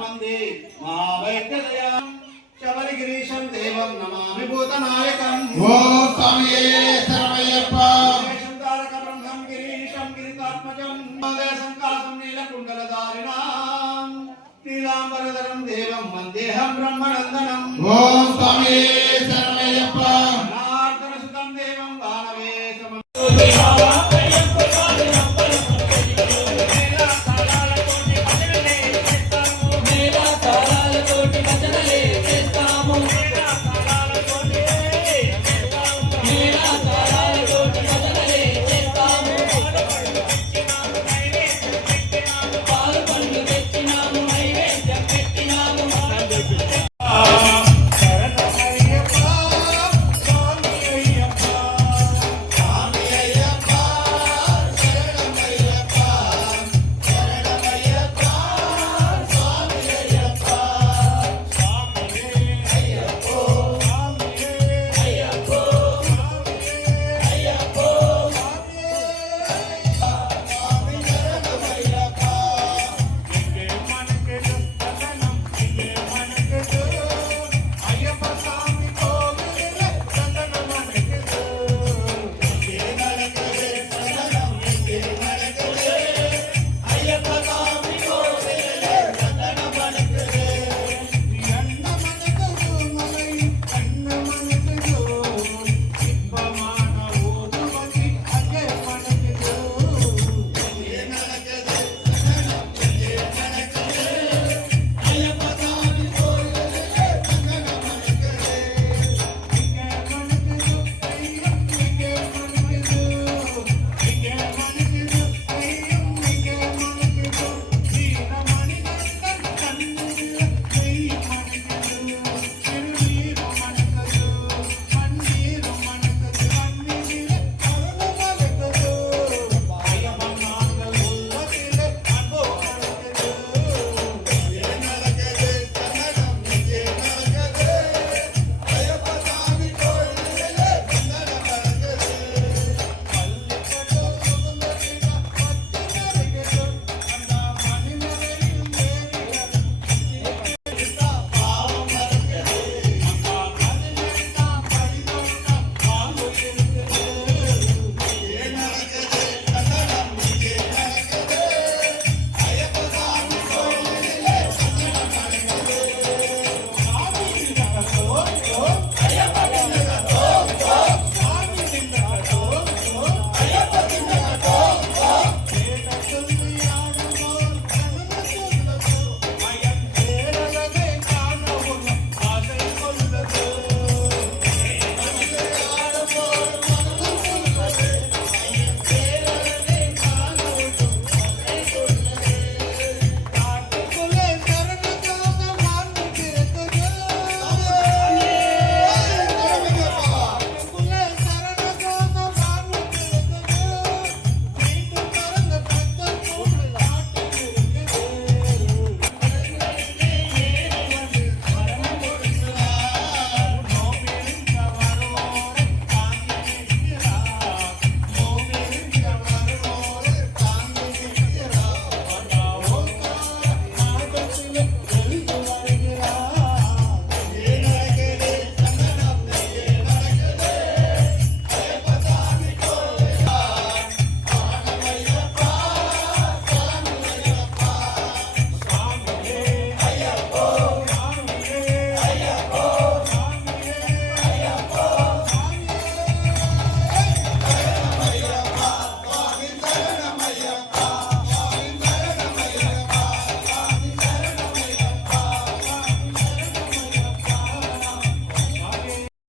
వందే మహావైద్యదయాం శబరిగిరీశం దేవం నమామి భూతనాయకం. ఓం స్వామియే శరణమయ్యప్ప. తారక బ్రహ్మం గిరీశం గిరితాత్మజం సంకాసం నీలకుండలధారిణాం నీలాంబరధరం దేవం వందేహం బ్రహ్మనందనం. ఓం స్వామియే శరణమయ్యప్ప. నార్దన సుతం దేవం బాణవేశమం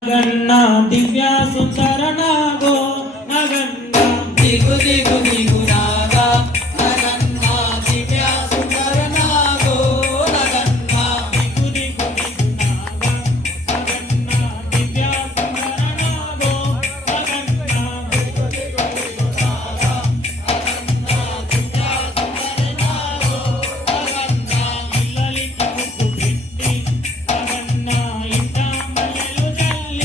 नगन्ना दिव्या सुंदर नागो नगन्ना दिगु दिगु दिगु नागा नगन्ना दिव्या सुंदर नागो नगन्ना दिगु दिगु दिगु नागा नगन्ना दिव्या सुंदर नागो नगन्ना दिगु दिगु दिगु नागा नगन्ना दिव्या सुंदर नागो नगन्ना इल्ललिक मुक्कु बिट्टी नगन्ना इंटा नगन्ना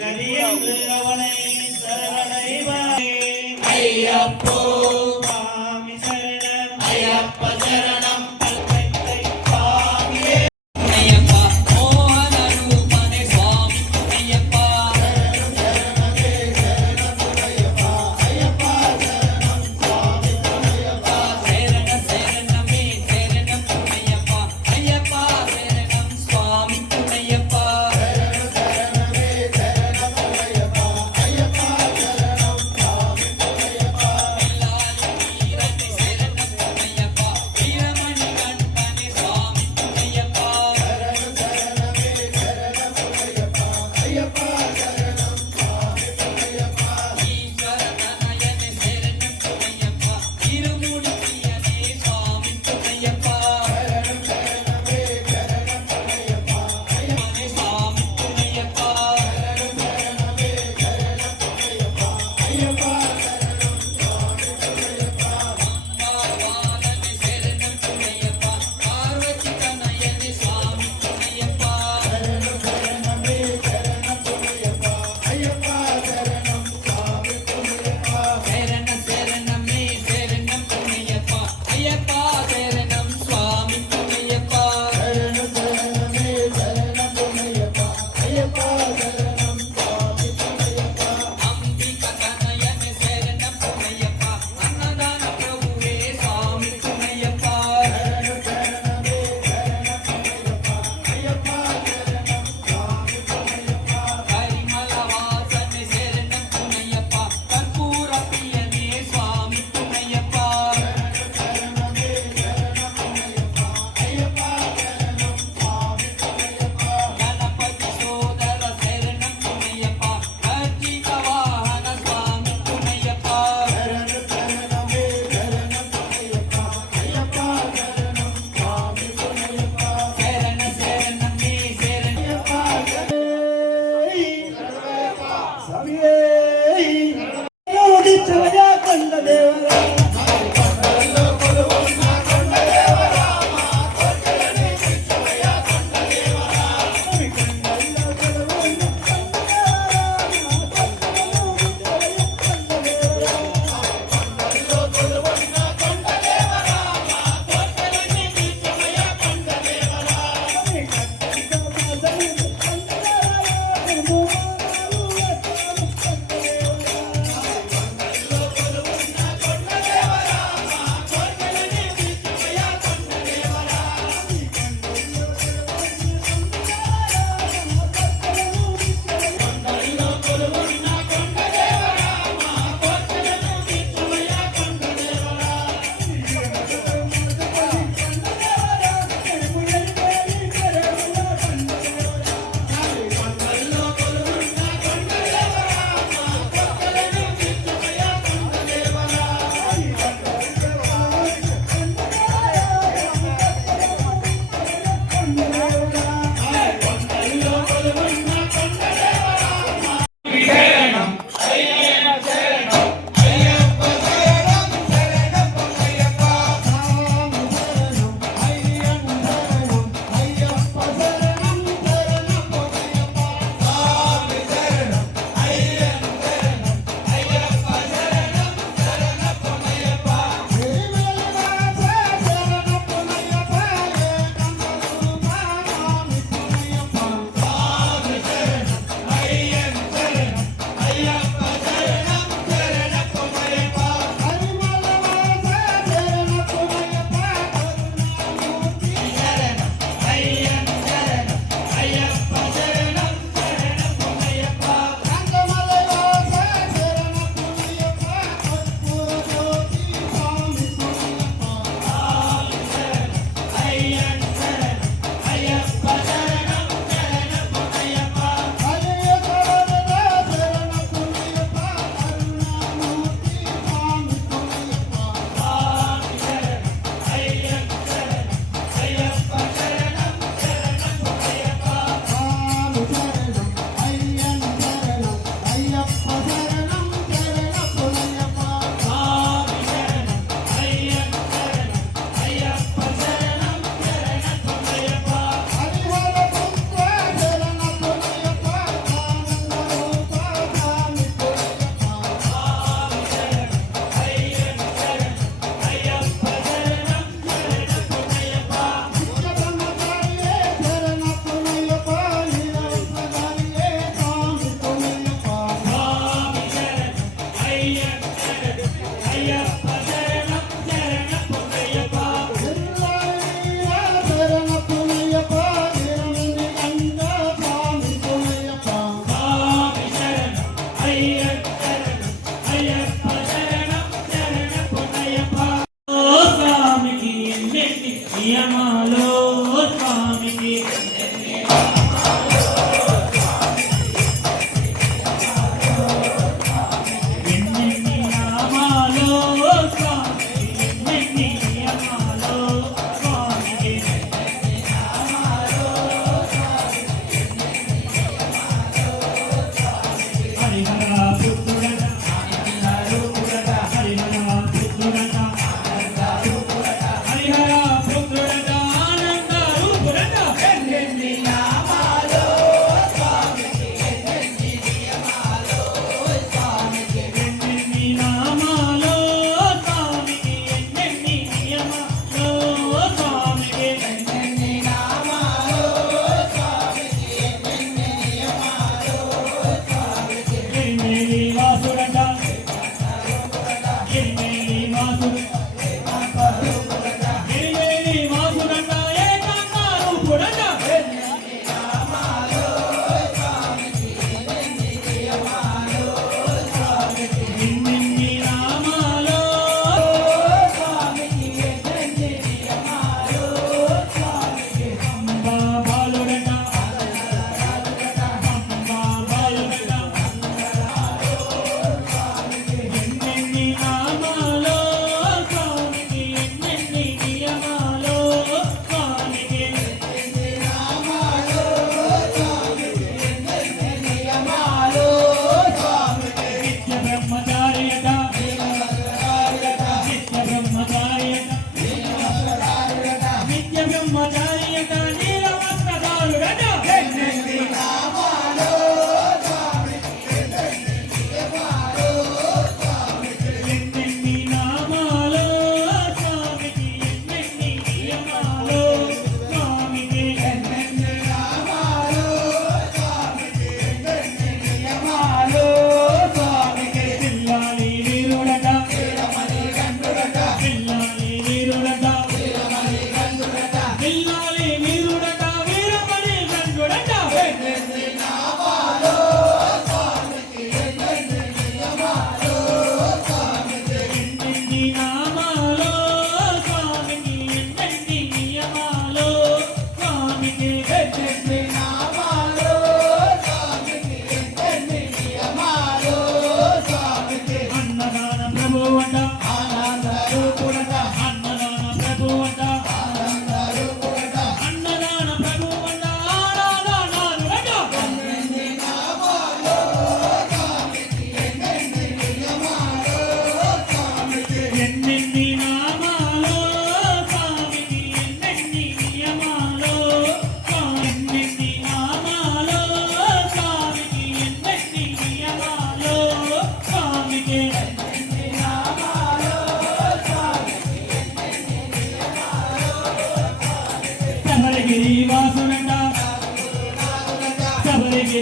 கரியன்று அவனை சரணடைவாயே. ஐயப்போ சுவாமி சரணம் ஐயப்ப சரணம் கல்வெட்டை சுவாமியே. ஐயப்பா மோகன ரூபனே சுவாமி ஐயப்பா శరణ శరణమే శరణం అయ్యప్ప అయ్యప్ప శరణం స్వామి అయ్యప్ప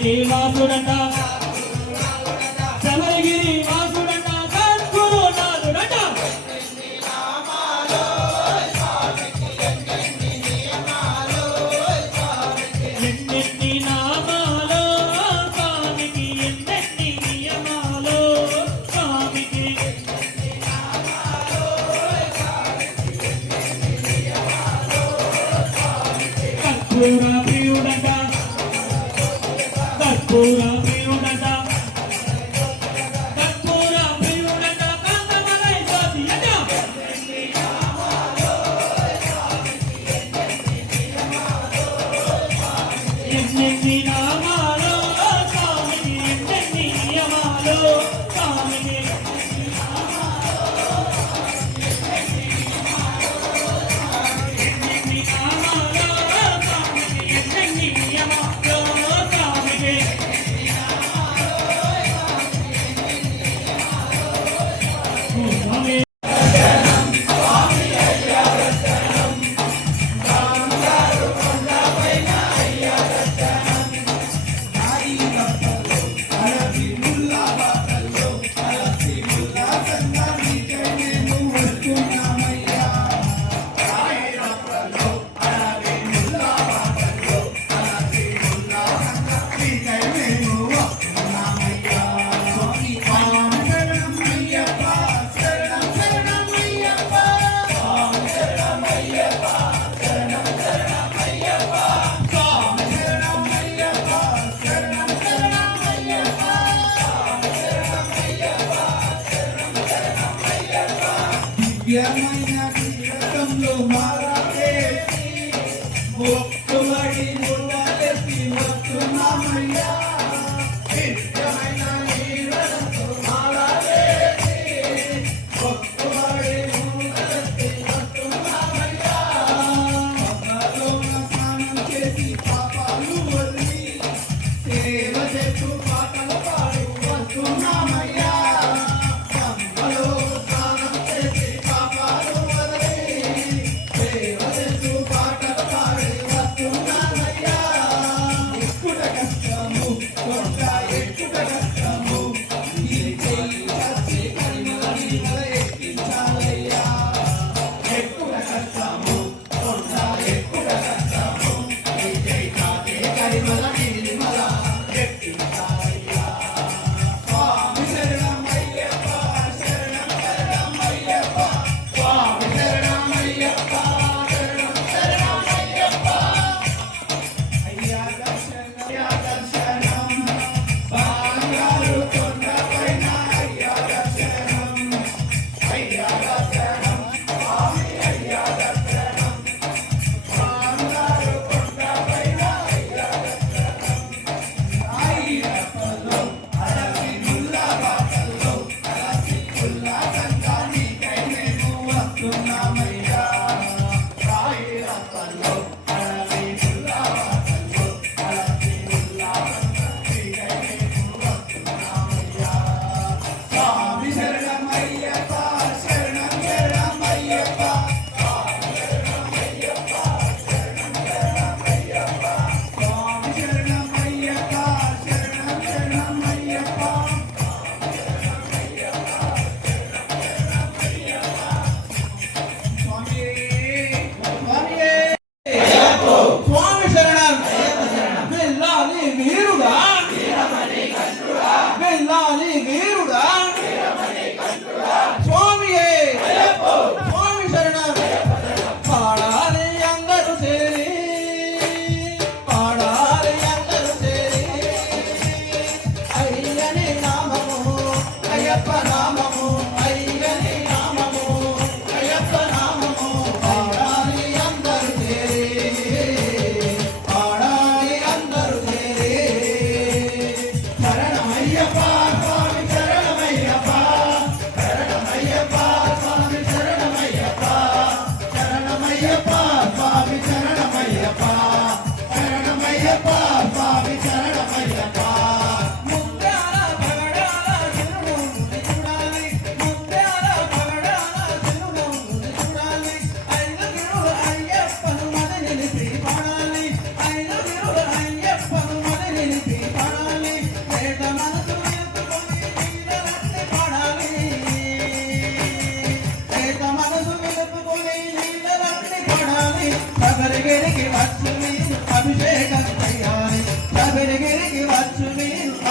శబరిగిరి వాసుడట శబరిగిరి వాసుడట సద్గురునాథుడట ఎన్నెన్ని నామాలో స్వామికి ఎన్నెన్ని నియమాలో స్వామికి కర్పూర ప్రియుడట కర్పూర ప్రియుడట కర్పూర ప్రియుడట కాంతమలై జ్యోతియట ఎన్నెన్ని నామాలో స్వామికి ఎన్నెన్ని నియమాలో స్వామికి ఎన్నెన్ని నామాలో స్వామికి ఎన్నెన్ని నియమాలో స్వామికి స్వామి దివ్యమైన జీవితంలో మారావేసి మొక్కుబడి ముడలెత్తి వస్తున్నామయ్యా దివ్యమైన జీవితంలో మారావేసి మొక్కుబడి ముడలెత్తి వస్తున్నామయ్యా పక్కలోన స్నానం చేసి పాపాలు వదిలి సేవ చేస్తూ పాటలు పాడు వస్తున్నామయ్యా సంబలో స్నానం చేసి పాపాలు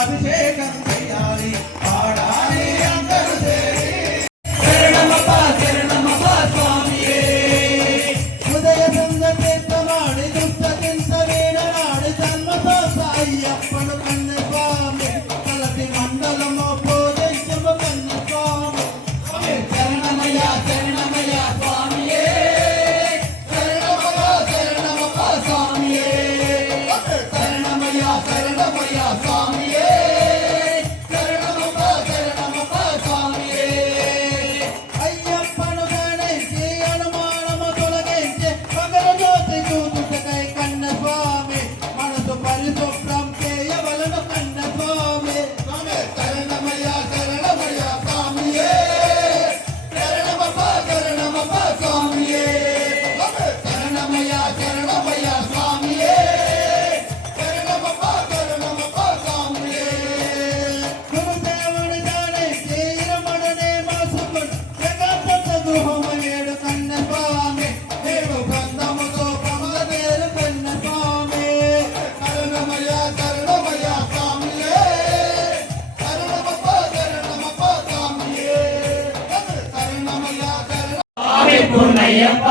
అభిషేకం చేయాలి పాడాలి అందరూ చేరి శరణమప్ప స్వామియే ఉదయ సంగీతమాడి దుష్ట చింత వీడనాడి జన్మతో సాయ్యప్పను కన్న స్వామి కలటి మండలము పూజించము కన్న స్వామి శరణమయ్య శరణమయ్య స్వామియే శరణమప్ప స్వామియే శరణమయ్య శరణమయ్య స్వామియే శరణమప్ప స్వామియే అయ్యప్పను గణించి అనుమానము తొలగించి మకర జ్యోతి చూచుటకై కన్న స్వామి మనసు పరిశుభ్రం చేయవలను కన్న స్వామి శరణమయ్య శరణమయ్య స్వామియే శరణమప్ప స్వామియే శరణమయ్య శరణమయ్య స్వామియే శరణమప్ప స్వామియే గురుదేవుని గణించి ఇరుమడనే మాసుకుని జగత్త గృహము ఏడు కన్న స్వామి దేవు బృందముతో ప్రమదేరు కన్న స్వామి శరణమయ్య శరణమయ్య స్వామియే శరణమప్ప స్వామియే శరణమయ్య స్వామి పున్నయ్యప్ప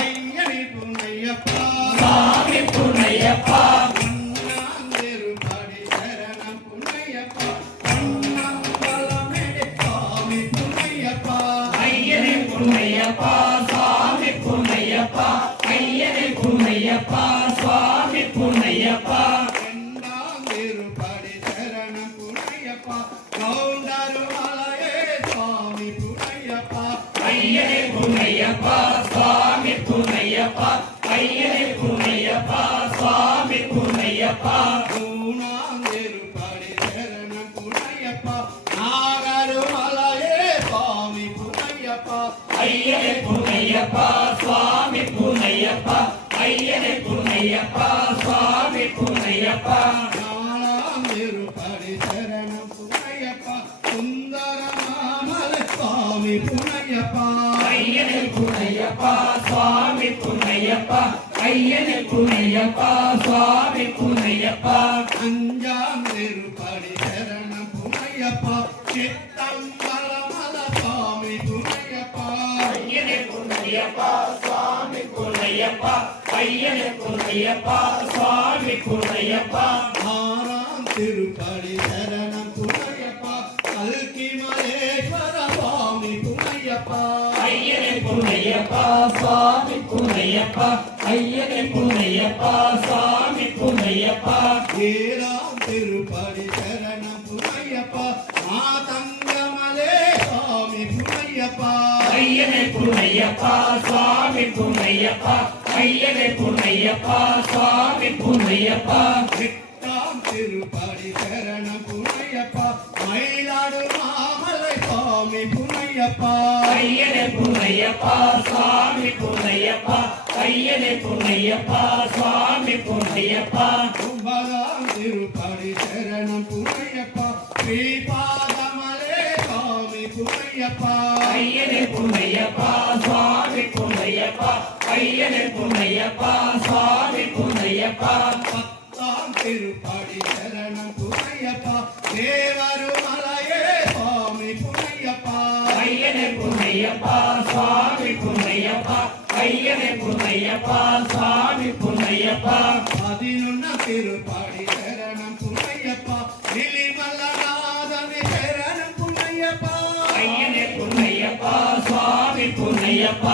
అయ్యని పుణ్యప్ప స్వామి పున్నయ్యప్ప అన్నాందేరు పడి శరణం పుణ్యప్ప అన్నం బలమెడి స్వామి పుణ్యప్ప అయ్యని పున్నయ్యప్ప స్వామి పున్నయ్యప్ప అయ్యని పున్నయ్యప్ప స్వామి పున్నయ్యప్ప అన్నాందేరు పడి శరణం పుణ్యప్ప గౌండరు అలయే స్వామి పుణ్యప్ప అయ్యని పున్నయ్యప్ప స్వామి పున్నయ్యప్ప అయ్యని పున్నయ్యప్ప స్వామి పున్నయ్యప్ప గౌనాందేరు పడి శరణం పుణ్యప్ప నాగరు అలయే స్వామి పుణ్యప్ప అయ్యని పున్నయ్యప్ప స్వామి పున్నయ్యప్ప అయ్యని పున్నయ్యప్ప స్వామి పున్నయ్యప్ప నాళాందేరు పడి శరణం పుణ్యప్ప సుందర మామల స్వామి పుణ్యప్ప అయ్యని పున్నయ్యప్ప స్వామి పున్నయ్యప్ప అయ్యని పున్నయ్యప్ప స్వామి పున్నయ్యప్ప అంజాందేరు పడి శరణం పుణ్యప్ప చిత్తంబలమల స్వామి పుణ్యప్ప అయ్యని పున్నయ్యప్ప స్వామి పున్నయ్యప్ప అయ్యని పున్నయ్యప్ప స్వామి పున్నయ్యప్ప ఆరాం తిరుపడి శరణం పుణ్యప్ప కల్కి మలేశ్వర స్వామి పుణ్యప్ప అయ్యని పున్నయ్యప్ప స్వామి పున్నయ్యప్ప అయ్యని పున్నయ్యప్ప స్వామి పున్నయ్యప్ప ఏరాం తిరుపడి శరణం పుణ్యప్ప మాతంగమలే స్వామి పుణ్యప్ప అయ్యని పున్నయ్యప్ప స్వామి పున్నయ్యప్ప అయ్యని పున్నయ్యప్ప స్వామి పున్నయ్యప్ప విట్టాం తిరుపడి శరణం పుణ్యప్ప మైలాడు మామలై స్వామి పుణ్యప్ప అయ్యని పున్నయ్యప్ప స్వామి పున్నయ్యప్ప అయ్యని పున్నయ్యప్ప స్వామి పున్నయ్యప్ప కుంభరాం తిరుపడి శరణం పుణ్యప్ప శ్రీపాదమలే స్వామి పుణ్యప్ప అయ్యని పున్నయ్యప్ప స్వామి పున్నయ్యప్ప అయ్యని పున్నయ్యప్ప స్వామి పున్నయ్యప్ప పత్తాం తిరుపడి శరణం పుణ్యప్ప దేవరు మలయే స్వామి పుణ్యప్ప అయ్యని పున్నయ్యప్ప స్వామి పున్నయ్యప్ప అయ్యని పున్నయ్యప్ప స్వామి పున్నయ్యప్ప పదినున్న తిరుపడి శరణం పుణ్యప్ప నిలిమల నాదని శరణం పుణ్యప్ప అయ్యని పున్నయ్యప్ప స్వామి పున్నయ్యప్ప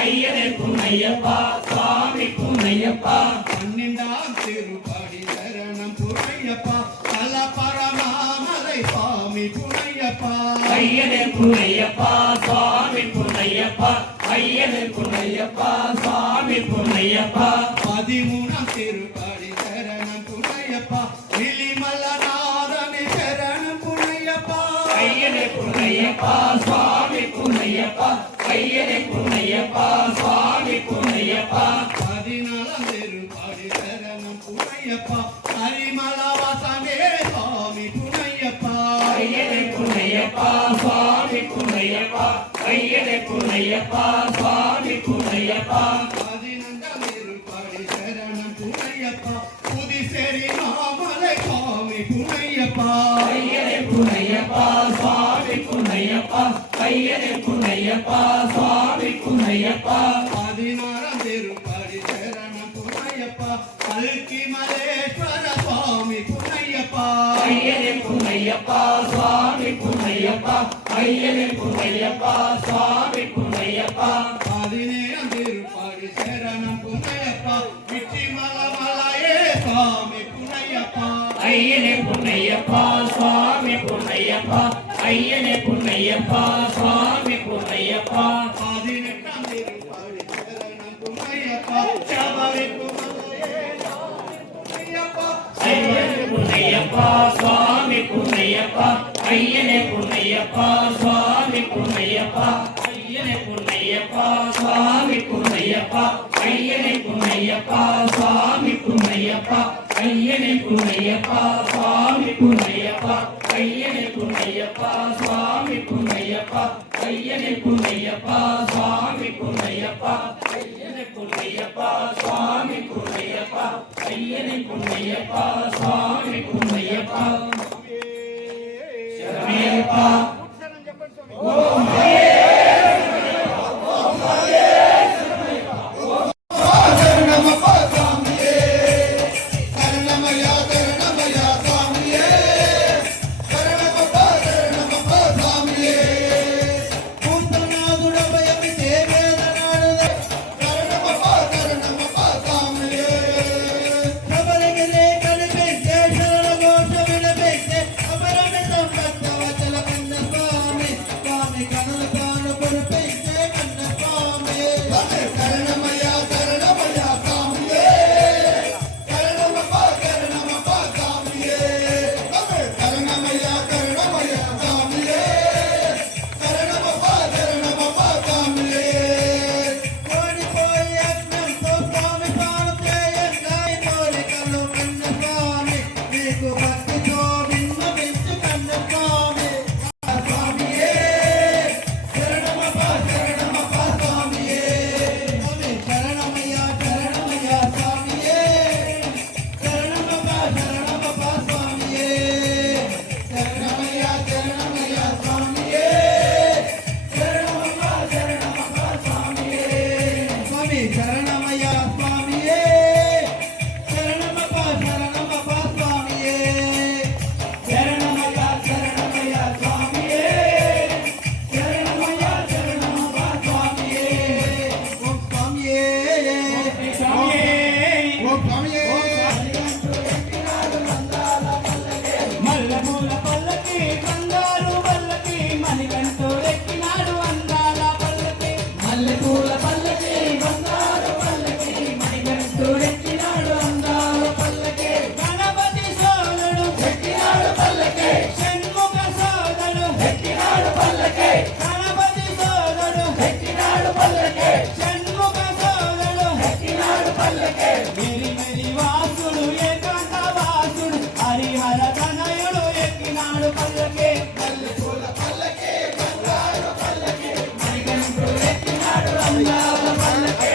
అయ్యని పున్నయ్యప్ప స్వామి పున్నయ్యప్ప పన్నెండాం తిరుపడి శరణం పుణ్యప్ప కల పరమామలై స్వామి పుణ్యప్ప అయ్యని పున్నయ్యప్ప స్వామి పున్నయ్యప్ప అయ్యని పున్నయ్యప్ప స్వామి పున్నయ్యప్ప పదిమూడం తిరుపడి శరణం పుణ్యప్ప నిలిమల నాదని శరణం పుణ్యప్ప అయ్యని పున్నయ్యప్ప స్వామి పున్నయ్యప్ప అయ్యని పున్నయ్యప్ప స్వామి పున్నయ్యప్ప పదినాలం తిరుపడి శరణం పుణ్యప్ప పరిమళ వసమే స్వామి పుణ్యప్ప అయ్యని పున్నయ్యప్ప స్వామి పున్నయ్యప్ప అయ్యని పున్నయ్యప్ప స్వామి పున్నయ్యప్ప పదినందం తిరుపడి శరణం పుణ్యప్ప పుదిసెరి మామల స్వామి పుణ్యప్ప అయ్యనే పునయ్యప్ప స్వామి పునయ్యప్ప అయ్యనే పునయ్యప్ప స్వామి పునయ్యప్ప ఆదినారం తిరుపడి శరణం పునయ్యప్ప కల్కి మలేశ్వర స్వామి పునయ్యప్ప అయ్యనే పునయ్యప్ప స్వామి పునయ్యప్ప అయ్యనే పునయ్యప్ప స్వామి పునయ్యప్ప ఆదినేరం తిరుపడి శరణం పునయ్యప్ప విచ్చి మలమలయే స్వామి పునయ్యప్ప అయ్యనే పునయ్యప్ప స్వామి పునయ్యప్ప అయ్యనే పునయ్యప్ప స్వామి పునయ్యప్ప ఆదినేరం తిరుపడి శరణం పునయ్యప్ప శబరికు మలయే స్వామి పునయ్యప్ప అయ్యనే పునయ్యప్ప స్వామి పునయ్యప్ప అయ్యనే పునయ్యప్ప స్వామి పునయ్యప్ప అయ్యనే పునయ్యప్ప స్వామి పునయ్యప్ప అయ్యనే పునయ్యప్ప స్వామి పునయ్యప్ప అయ్యనే పునయ్యప్ప స్వామి పునయ్యప్ప అయ్యనే పునయ్యప్ప స్వామి పునయ్యప్ప అయ్యనే పునయ్యప్ప స్వామి పునయ్యప్ప అయ్యనే పునయ్యప్ప స్వామి పునయ్యప్ప అయ్యనే పునయ్యప్ప స్వామి పునయ్యప్ప శరణయ్యప్ప మల్లెపూల పల్లకి బంగారు పల్లకి మణికంఠుడెక్కినాడు అందాల పల్లకి మల్లెపూల పల్లకి బంగారు పల్లకి మణికంఠుడెక్కినాడు అందాల పల్లకి గణపతి సోదరుడు ఎక్కినాడు పల్లకి షణ్ముఖ సోదరుడు ఎక్కినాడు పల్లకి గణపతి సోదరుడు ఎక్కినాడు పల్లకి షణ్ముఖ సోదరుడు ఎక్కినాడు పల్లకి మెరి మెరి వాసుడు ఏకాంత వాసుడు హరిహర తనయుడు ఎక్కినాడు పల్లకి మల్లెపూల పల్లకి బంగారు పల్లకి మణికంఠుడు ఎక్కినాడు అందాల పల్లకి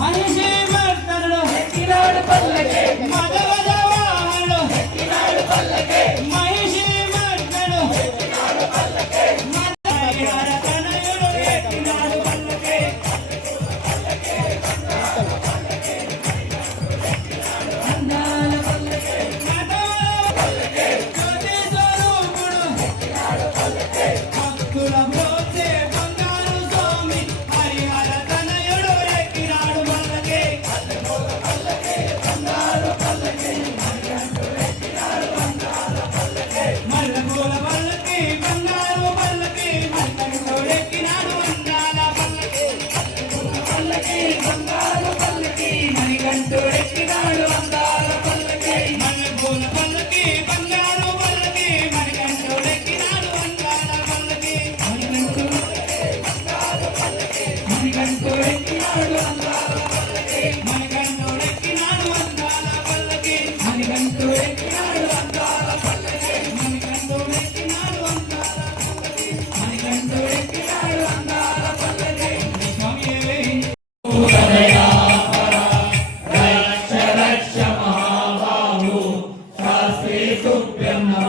మహిషి మర్దనుడు ఎక్కినాడు పల్లకి మదగజ వాహనుడు ఎక్కినాడు పల్లకి మహిషి మర్దనుడు ఎక్కినాడు పల్లకి హరిహర తనయుడు ఎక్కినాడు పల్లకి అందాల పల్లకి జ్యోతి స్వరూపుడు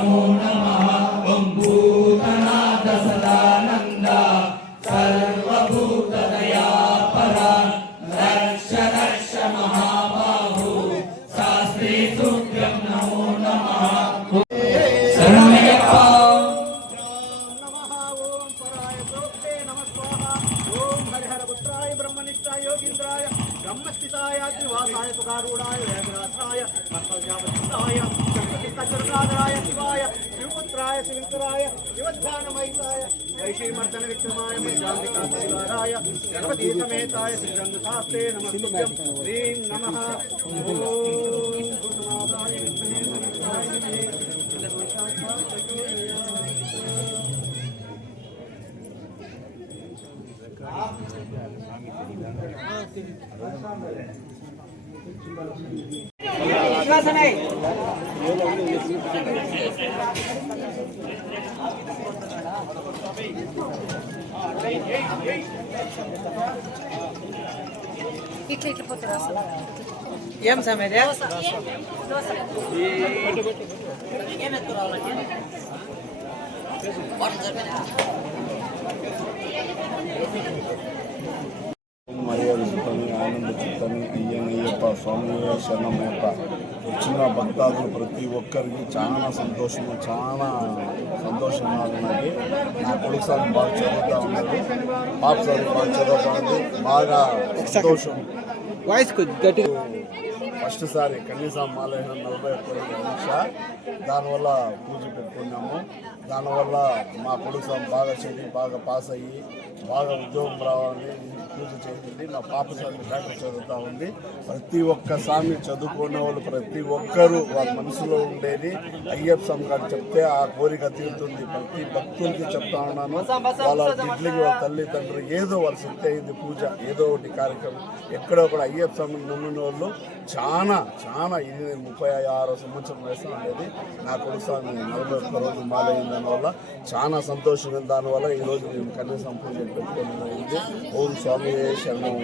नमो नमः ॐ भूतनाथ सदानन्द सर्वभूतदयापरा रक्ष रक्ष महाबाहु शास्त्री तुभ्यं नमो नमः शरणमయ్యప్ప नमः ओम पराय प्रोक्ते नमः स्वाहा ओम हरिहरपुत्राय ब्रह्मनिष्ठाय योगीन्द्राय ब्रह्मस्थिताय द्विवासाय सुखारूढाय वेदरात्राय कर्तव्यावचिताय चक्रचित्तचरणाधराय शिवाय शिवपुत्राय शिवङ्कराय शिवध्यानमहिताय वैशीमर्दन विक्रमाय मृगाम्बिका परिवाराय गणपति समेताय श्रीरङ्गशास्त्रे नमस्तुभ्यं ह्रीं नमः ओम भूतनाथाय विद्महे महेशाय धीमहि तन्नो साक्षात् ఇట్లా ఇట్లా పోతారు అసలు ఏం సమేత మర్యాద చిత్తని ఆనంద చిత్తని అయ్యనయ్యప్ప స్వామి శరణమయ్యప్ప వచ్చిన భక్తాదులు ప్రతి ఒక్కరికి చాలా సంతోషంగా ఉన్నది. నా కొడుకు సార్ బాగా చదువుతూ ఉన్నది, పాప సార్ బాగా చదువుతూ ఉంది. బాగా సంతోషం. వాయిస్ గట్టిగా ఫస్ట్ సారి కనీసం మాలైన 41 దీక్ష, దానివల్ల పూజ పెట్టుకున్నాము. దానివల్ల మా కొడుకు సార్ బాగా చదివి బాగా పాస్ అయ్యి బాగా ఉద్యోగం రావాలని పూజ చేసింది. మా పాప స్వామి డాక్టర్ చదువుతూ ఉంది. ప్రతి ఒక్క స్వామి చదువుకునే వాళ్ళు ప్రతి ఒక్కరూ వాళ్ళ మనసులో ఉండేది అయ్యప్ప స్వామి గారు చెప్తే ఆ కోరిక తీరుతుంది. ప్రతి భక్తులకి చెప్తా ఉన్నాను, వాళ్ళ బిడ్డలకి వాళ్ళ తల్లిదండ్రులు ఏదో వాళ్ళ శక్తి అయింది పూజ, ఏదో ఒకటి కార్యక్రమం ఎక్కడో కూడా అయ్యప్ప స్వామిని నమ్మిన వాళ్ళు చాలా ఇది 36 సంవత్సరం వయసు ఉండేది. నా కొడుకు స్వామి 41 రోజు మాలైన దానివల్ల చాలా సంతోషంగా, దానివల్ల ఈరోజు నేను కనీసం పూజ పెట్టుకోవడం జరిగింది. ఓం స్వామి శరణం.